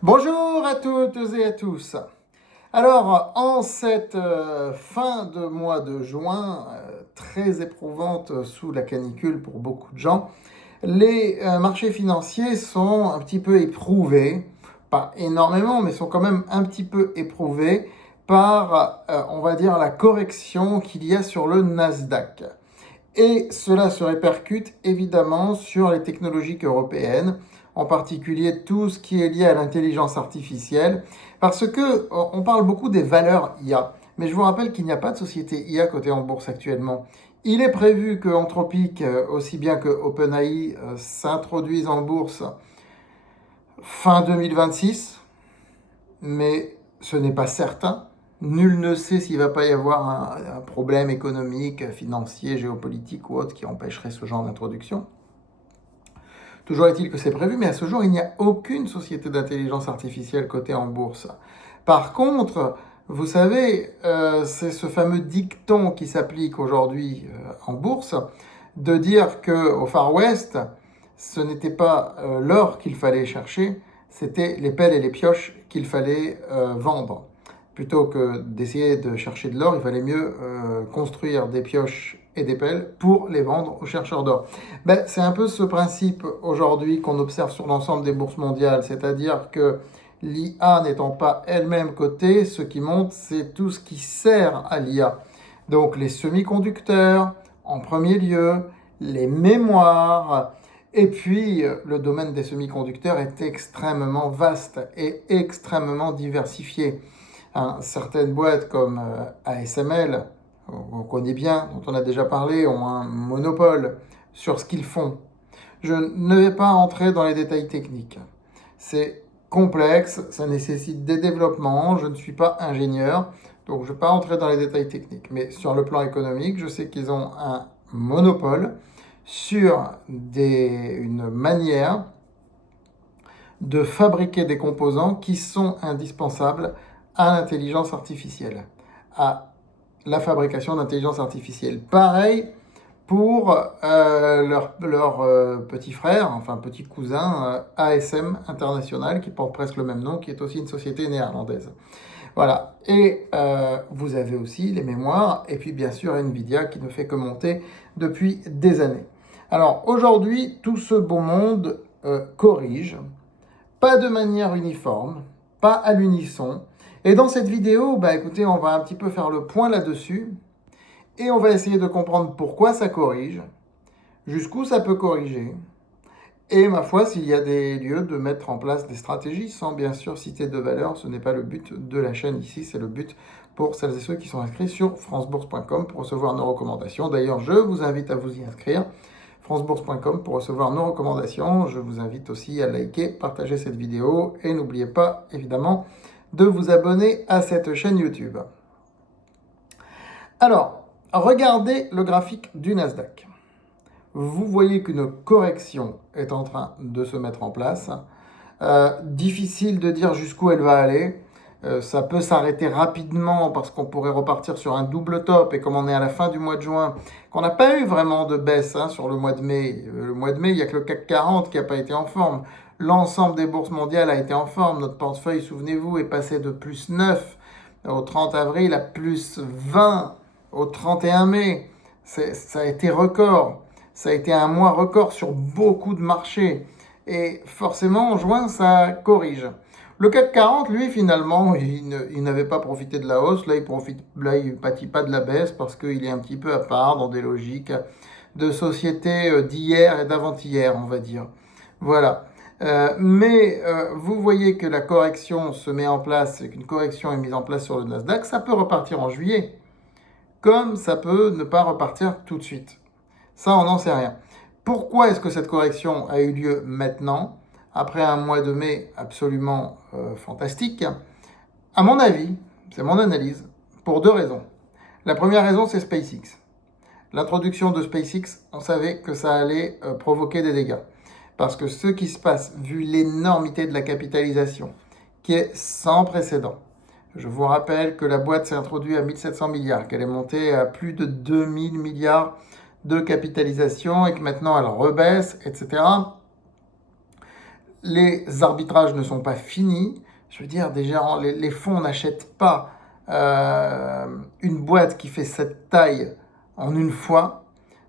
Bonjour à toutes et à tous. Alors, en cette fin de mois de juin, très éprouvante sous la canicule pour beaucoup de gens, les marchés financiers sont un petit peu éprouvés, pas énormément, mais sont quand même un petit peu éprouvés par, on va dire, la correction qu'il y a sur le Nasdaq. Et cela se répercute évidemment sur les technologies européennes, en particulier tout ce qui est lié à l'intelligence artificielle, parce que on parle beaucoup des valeurs IA. Mais je vous rappelle qu'il n'y a pas de société IA cotée en bourse actuellement. Il est prévu que Anthropic, aussi bien que OpenAI, s'introduisent en bourse fin 2026, mais ce n'est pas certain. Nul ne sait s'il ne va pas y avoir un problème économique, financier, géopolitique ou autre qui empêcherait ce genre d'introduction. Toujours est-il que c'est prévu, mais à ce jour, il n'y a aucune société d'intelligence artificielle cotée en bourse. Par contre, vous savez, c'est ce fameux dicton qui s'applique aujourd'hui en bourse, de dire qu'au Far West, ce n'était pas l'or qu'il fallait chercher, c'était les pelles et les pioches qu'il fallait vendre. Plutôt que d'essayer de chercher de l'or, il fallait mieux construire des pioches et des pelles pour les vendre aux chercheurs d'or. Ben, c'est un peu ce principe aujourd'hui qu'on observe sur l'ensemble des bourses mondiales, c'est-à-dire que l'IA n'étant pas elle-même cotée, ce qui monte, c'est tout ce qui sert à l'IA. Donc les semi-conducteurs, en premier lieu, les mémoires, et puis le domaine des semi-conducteurs est extrêmement vaste et extrêmement diversifié. Certaines boîtes comme ASML, on connaît bien, dont on a déjà parlé, ont un monopole sur ce qu'ils font. Je ne vais pas entrer dans les détails techniques. C'est complexe, ça nécessite des développements, je ne suis pas ingénieur, donc je ne vais pas entrer dans les détails techniques. Mais sur le plan économique, je sais qu'ils ont un monopole sur une manière de fabriquer des composants qui sont indispensables à l'intelligence artificielle, à la fabrication d'intelligence artificielle. Pareil pour leur petit frère, enfin petit cousin, ASM International, qui porte presque le même nom, qui est aussi une société néerlandaise. Voilà. Et vous avez aussi les mémoires, et puis bien sûr Nvidia qui ne fait que monter depuis des années. Alors aujourd'hui, tout ce beau monde corrige, pas de manière uniforme, pas à l'unisson. Et dans cette vidéo, bah écoutez, on va un petit peu faire le point là-dessus et on va essayer de comprendre pourquoi ça corrige, jusqu'où ça peut corriger, et ma foi, s'il y a des lieux de mettre en place des stratégies, sans bien sûr citer de valeur, ce n'est pas le but de la chaîne ici, c'est le but pour celles et ceux qui sont inscrits sur francebourse.com pour recevoir nos recommandations. D'ailleurs, je vous invite à vous y inscrire, francebourse.com pour recevoir nos recommandations. Je vous invite aussi à liker, partager cette vidéo et n'oubliez pas évidemment de vous abonner à cette chaîne YouTube. Alors, regardez le graphique du Nasdaq. Vous voyez qu'une correction est en train de se mettre en place. Difficile de dire jusqu'où elle va aller. Ça peut s'arrêter rapidement parce qu'on pourrait repartir sur un double top. Et comme on est à la fin du mois de juin, qu'on n'a pas eu vraiment de baisse sur le mois de mai. Le mois de mai, il n'y a que le CAC 40 qui n'a pas été en forme. L'ensemble des bourses mondiales a été en forme. Notre portefeuille, souvenez-vous, est passé de plus 9 au 30 avril à plus 20 au 31 mai. Ça a été record. Ça a été un mois record sur beaucoup de marchés. Et forcément, en juin, ça corrige. Le CAC 40, lui, finalement, il n'avait pas profité de la hausse. Là, il pâtit pas de la baisse parce qu'il est un petit peu à part dans des logiques de société d'hier et d'avant-hier, on va dire. Voilà. Mais vous voyez que la correction se met en place, qu'une correction est mise en place sur le Nasdaq, ça peut repartir en juillet, comme ça peut ne pas repartir tout de suite. Ça, on n'en sait rien. Pourquoi est-ce que cette correction a eu lieu maintenant, après un mois de mai absolument fantastique? À mon avis, c'est mon analyse, pour deux raisons. La première raison, c'est SpaceX. L'introduction de SpaceX, on savait que ça allait provoquer des dégâts. Parce que ce qui se passe, vu l'énormité de la capitalisation, qui est sans précédent, je vous rappelle que la boîte s'est introduite à 1700 milliards, qu'elle est montée à plus de 2000 milliards de capitalisation et que maintenant elle rebaisse, etc. les arbitrages ne sont pas finis. Je veux dire, des gérants, les fonds n'achètent pas une boîte qui fait cette taille en une fois.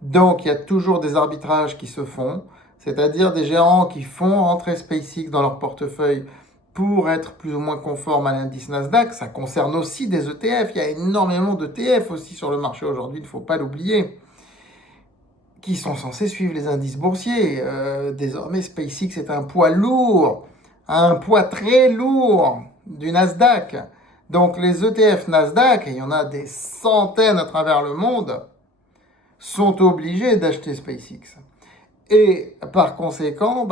Donc, il y a toujours des arbitrages qui se font, c'est-à-dire des gérants qui font rentrer SpaceX dans leur portefeuille pour être plus ou moins conforme à l'indice Nasdaq. Ça concerne aussi des ETF. Il y a énormément d'ETF aussi sur le marché aujourd'hui, il ne faut pas l'oublier, qui sont censés suivre les indices boursiers. Désormais, SpaceX est un poids lourd, un poids très lourd du Nasdaq. Donc les ETF Nasdaq, et il y en a des centaines à travers le monde, sont obligés d'acheter SpaceX. Et par conséquent,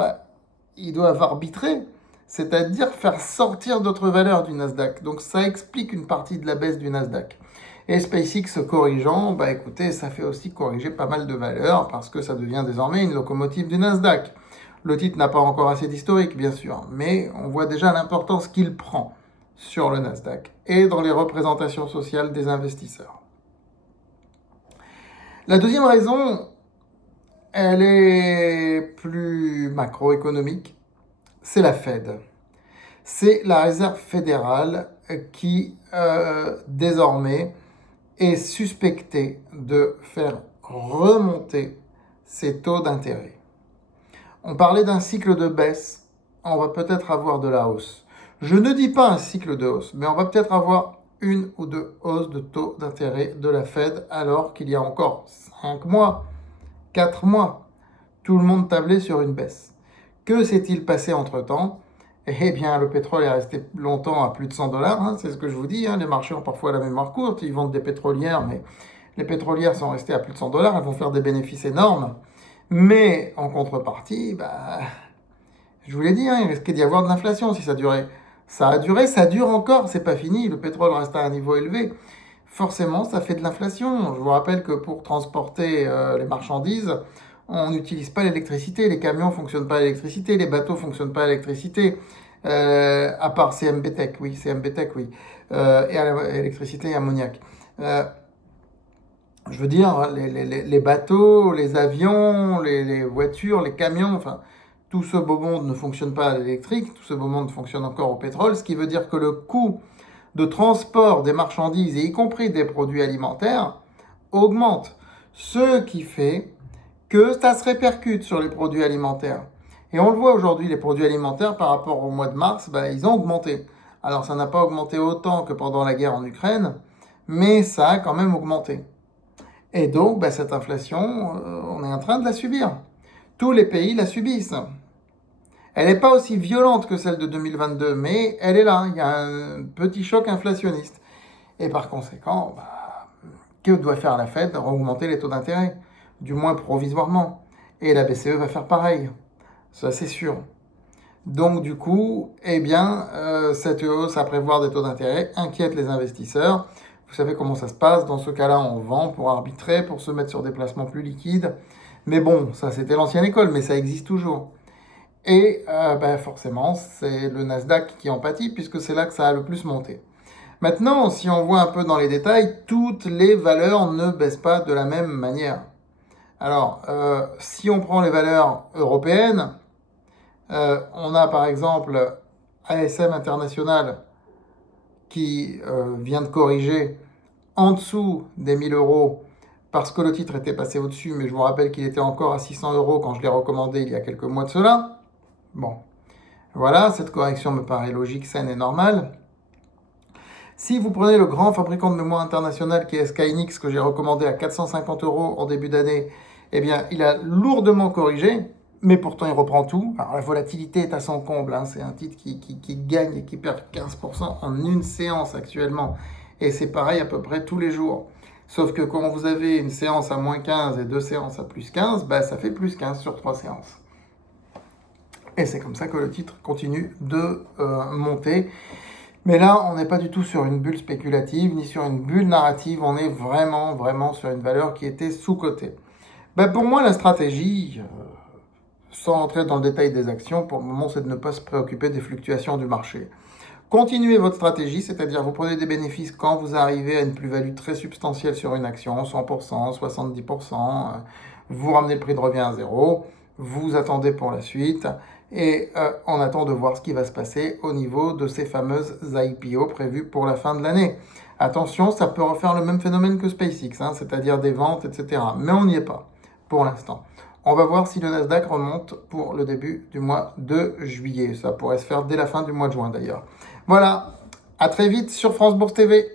ils doivent arbitrer, c'est-à-dire faire sortir d'autres valeurs du Nasdaq. Donc ça explique une partie de la baisse du Nasdaq. Et SpaceX corrigeant, écoutez, ça fait aussi corriger pas mal de valeurs parce que ça devient désormais une locomotive du Nasdaq. Le titre n'a pas encore assez d'historique, bien sûr, mais on voit déjà l'importance qu'il prend sur le Nasdaq et dans les représentations sociales des investisseurs. La deuxième raison, elle est plus macroéconomique, c'est la Fed. C'est la Réserve fédérale qui, désormais, est suspectée de faire remonter ses taux d'intérêt. On parlait d'un cycle de baisse, on va peut-être avoir de la hausse. Je ne dis pas un cycle de hausse, mais on va peut-être avoir une ou deux hausses de taux d'intérêt de la Fed alors qu'il y a encore 5 mois, 4 mois, tout le monde tablait sur une baisse. Que s'est-il passé entre-temps ? Eh bien, le pétrole est resté longtemps à plus de 100 dollars, c'est ce que je vous dis, les marchés ont parfois la mémoire courte, ils vendent des pétrolières, mais les pétrolières sont restées à plus de 100 dollars, elles vont faire des bénéfices énormes, mais en contrepartie, je vous l'ai dit, il risquait d'y avoir de l'inflation si ça durait. Ça a duré, ça dure encore, c'est pas fini, le pétrole reste à un niveau élevé. Forcément, ça fait de l'inflation. Je vous rappelle que pour transporter les marchandises, on n'utilise pas l'électricité, les camions ne fonctionnent pas à l'électricité, les bateaux ne fonctionnent pas à l'électricité, à part CMB-Tech, oui, et à l'électricité et ammoniac. Je veux dire, les bateaux, les avions, les voitures, les camions, enfin, tout ce beau monde ne fonctionne pas à l'électrique, tout ce beau monde fonctionne encore au pétrole, ce qui veut dire que le coût de transport des marchandises, et y compris des produits alimentaires, augmente. Ce qui fait que ça se répercute sur les produits alimentaires. Et on le voit aujourd'hui, les produits alimentaires, par rapport au mois de mars, ils ont augmenté. Alors ça n'a pas augmenté autant que pendant la guerre en Ukraine, mais ça a quand même augmenté. Et donc, cette inflation, on est en train de la subir. Tous les pays la subissent. Elle n'est pas aussi violente que celle de 2022, mais elle est là. Il y a un petit choc inflationniste. Et par conséquent, que doit faire la Fed ? Augmenter les taux d'intérêt, du moins provisoirement. Et la BCE va faire pareil. Ça, c'est sûr. Donc, du coup, cette hausse à prévoir des taux d'intérêt inquiète les investisseurs. Vous savez comment ça se passe. Dans ce cas-là, on vend pour arbitrer, pour se mettre sur des placements plus liquides. Mais bon, ça, c'était l'ancienne école, mais ça existe toujours. Et forcément, c'est le Nasdaq qui en pâtit, puisque c'est là que ça a le plus monté. Maintenant, si on voit un peu dans les détails, toutes les valeurs ne baissent pas de la même manière. Alors, si on prend les valeurs européennes, on a par exemple ASM International qui vient de corriger en dessous des 1000 euros parce que le titre était passé au-dessus, mais je vous rappelle qu'il était encore à 600 euros quand je l'ai recommandé il y a quelques mois de cela. Bon, voilà, cette correction me paraît logique, saine et normale. Si vous prenez le grand fabricant de mémoire international qui est Skynix, que j'ai recommandé à 450 euros en début d'année, il a lourdement corrigé, mais pourtant il reprend tout. Alors la volatilité est à son comble, c'est un titre qui gagne et qui perd 15% en une séance actuellement. Et c'est pareil à peu près tous les jours. Sauf que quand vous avez une séance à moins 15 et deux séances à plus 15, ça fait plus 15 sur 3 séances. Et c'est comme ça que le titre continue de monter. Mais là, on n'est pas du tout sur une bulle spéculative, ni sur une bulle narrative, on est vraiment, vraiment sur une valeur qui était sous-cotée. Pour moi, la stratégie, sans entrer dans le détail des actions, pour le moment, c'est de ne pas se préoccuper des fluctuations du marché. Continuez votre stratégie, c'est-à-dire vous prenez des bénéfices quand vous arrivez à une plus-value très substantielle sur une action, 100%, 70%, vous ramenez le prix de revient à zéro, vous attendez pour la suite, Et on attend de voir ce qui va se passer au niveau de ces fameuses IPO prévues pour la fin de l'année. Attention, ça peut refaire le même phénomène que SpaceX, hein, c'est-à-dire des ventes, etc. Mais on n'y est pas pour l'instant. On va voir si le Nasdaq remonte pour le début du mois de juillet. Ça pourrait se faire dès la fin du mois de juin d'ailleurs. Voilà, à très vite sur France Bourse TV.